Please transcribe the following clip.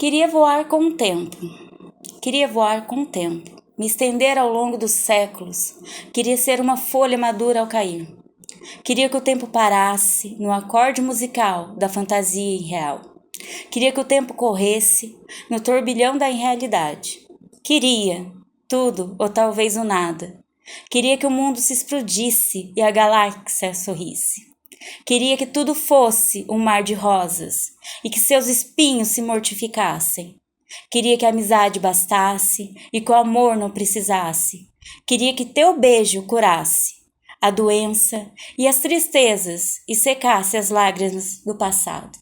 Queria voar com o tempo. Queria voar com o tempo. Me estender ao longo dos séculos. Queria ser uma folha madura ao cair. Queria que o tempo parasse no acorde musical da fantasia irreal. Queria que o tempo corresse no turbilhão da irrealidade. Queria tudo ou talvez o nada. Queria que o mundo se explodisse e a galáxia sorrisse. Queria que tudo fosse um mar de rosas e que seus espinhos se mortificassem. Queria que a amizade bastasse e que o amor não precisasse. Queria que teu beijo curasse a doença e as tristezas e secasse as lágrimas do passado.